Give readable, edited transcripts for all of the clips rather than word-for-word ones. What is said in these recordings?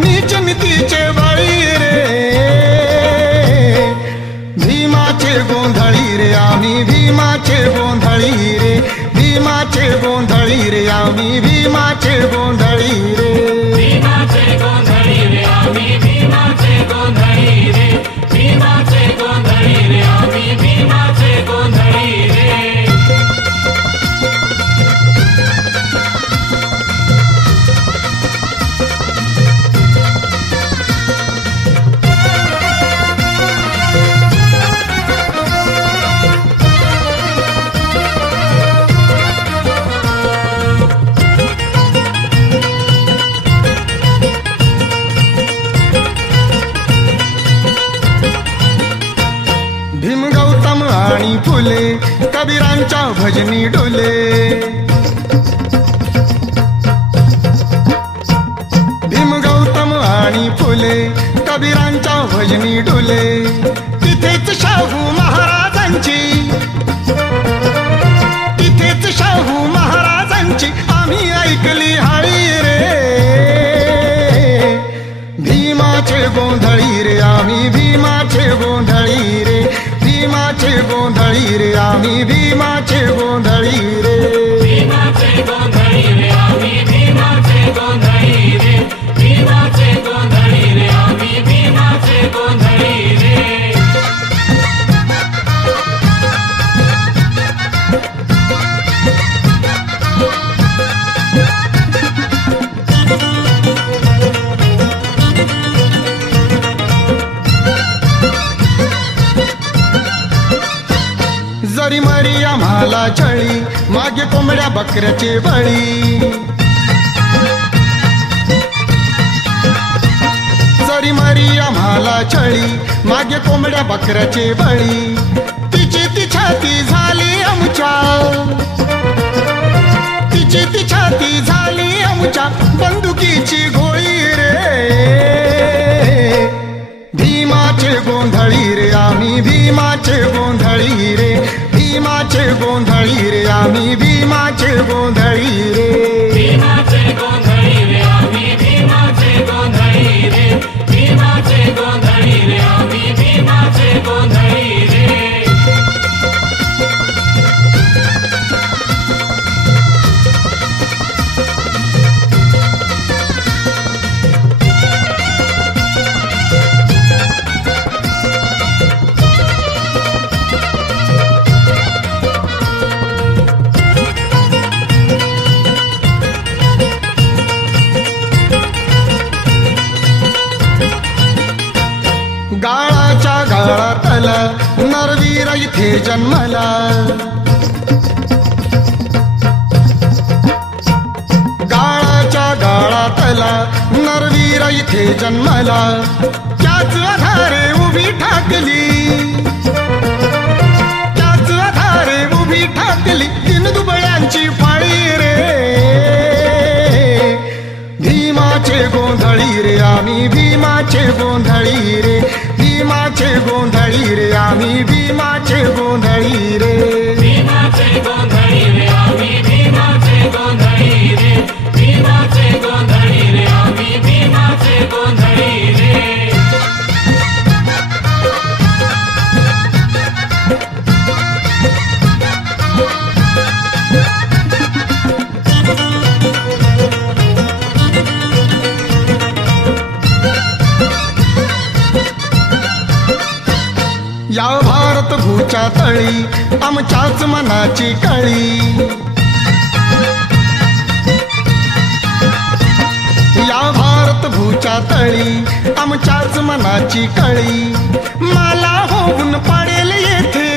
नीच नीतीचे बळी रे भीमाचे गोंधळी रे आम्ही भीमाचे गोंधळी रे भीमाचे गोंधळी रे आम्ही भीमाचे गोंधळी रे भीमाचे गोंधळी रे आम्ही भीमाचे गोंधळी रे भीमाचे गोंधळी रे आम्ही भीमाचे गोंधळी रे भीम गौतम आणि फुले कबीरांच्या भजनी डोले भीम गौतम आणि फुले कबीरांच्या भजनी डोले तिथेच शाहू महाराजांची तिथेच शाहू महाराजांची आम्ही ऐकली हाळी रे भीमाचे गोंधळी रे आम्ही भीमाचे गोंधळी रे भीमाचे गोंधळी रे आम्ही भीमाचे गोंधळी रे भीमाचे गोंधळी रे आम्ही भीमाचे गोंधळी रे भीमाचे गोंधळी रे आम्ही भीमाचे गोंधळी रे जरी मरी आम्हाला छळी मागे कोंबड्या बकऱ्याचे बळी जरी मरी आम्हाला छळी मागे कोंबड्या बकऱ्याचे बळी तिची ती छाती झाली आमच्या तिची ती छाती झाली आमच्या बंदुकीची गोळी रे भीमाचे गोंधळी रे आम्ही भीमाचे गोंधळी रे भीमाचे गोंधळी रे आम्ही भीमाचे गोंधळी रे भीमाचे गोंधळी रे आम्ही भीमाचे गोंधळी रे भीमाचे गोंधळी रे आम्ही भीमाचे गोंधळी रे गाळाच्या गाळातला नरवीर इथे जन्मला गाळाच्या गाळातला नरवीर इथे जन्मला त्याच आधारे उभी ठाकली त्याच आधारे उभी ठाकली तीन दुबळ्यांची फाळी रे भीमाचे गोंधळी रे आम्ही भीमाचे गोंधळी रे भीमाचे गोंधळी रे आम्ही भीमाचे गोंधळी रे भीमाचे गोंधळी रे आम्ही भीमाचे गोंधळी रे भीमाचे गोंधळी रे आम्ही भीमाचे गोंधळी रे या भारत भूच्या तळी आमच्याच मनाची कळी या भारत भूच्या तळी आमच्याच मनाची कळी मला होऊन पडेल येथे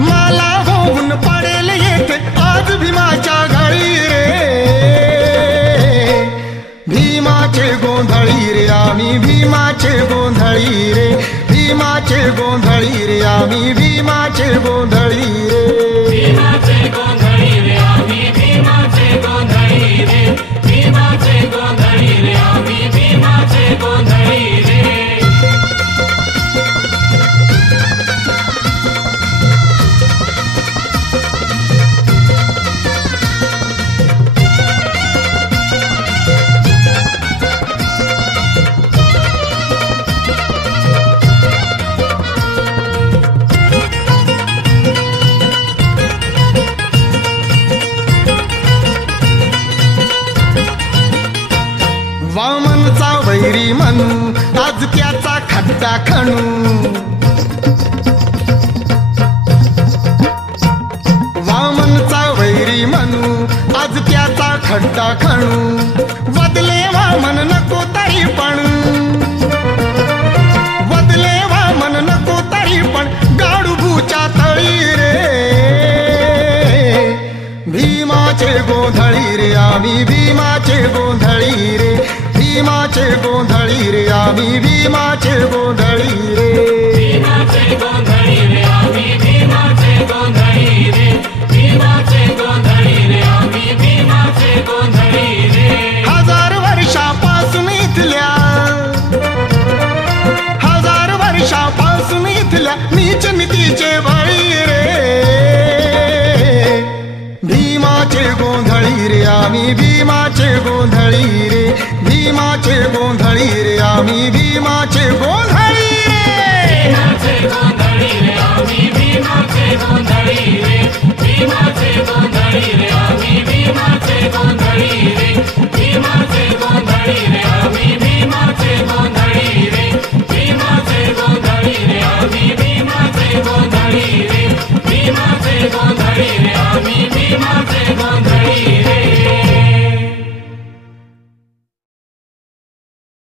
मला होऊन पडेल येथे आज भीमाच्या घरी रे भीमाचे गोंधळी रे आम्ही भीमाचे गोंधळी रे भीमाचे गोंधळी रे आम्ही भीमाचे गोंधळी रे भीमाचे गोंधळी रे आम्ही भीमाचे गोंधळी रे भीमाचे गोंधळी रे आम्ही भीमाचे गोंधळी रे वामनचा वैरी म्हणू आज त्याचा खड्डा खणू वामनचा वैरी म्हणू आज त्याचा खड्डा खणू बदले वामन नको तरी पण बदले वामन नको तरी पण गाडू भूच्या तळी रे भीमाचे गोंधळी रे आम्ही भीमाचे गोंधळी रे भीमाचे गोंधळी रे आम्ही भीमाचे गोंधळी रे भीमाचे गोंधळी रे आम्ही भीमाचे गोंधळी रे भीमाचे गोंधळी रे आम्ही भीमाचे गोंधळी रे हजार वर्षापासून इथल्या हजार वर्षापासून इथल्या नीच नीतीचे बळी रे भीमाचे गोंधळी रे आम्ही भीमाचे गोंधळी रे भीमाचे गोंधळी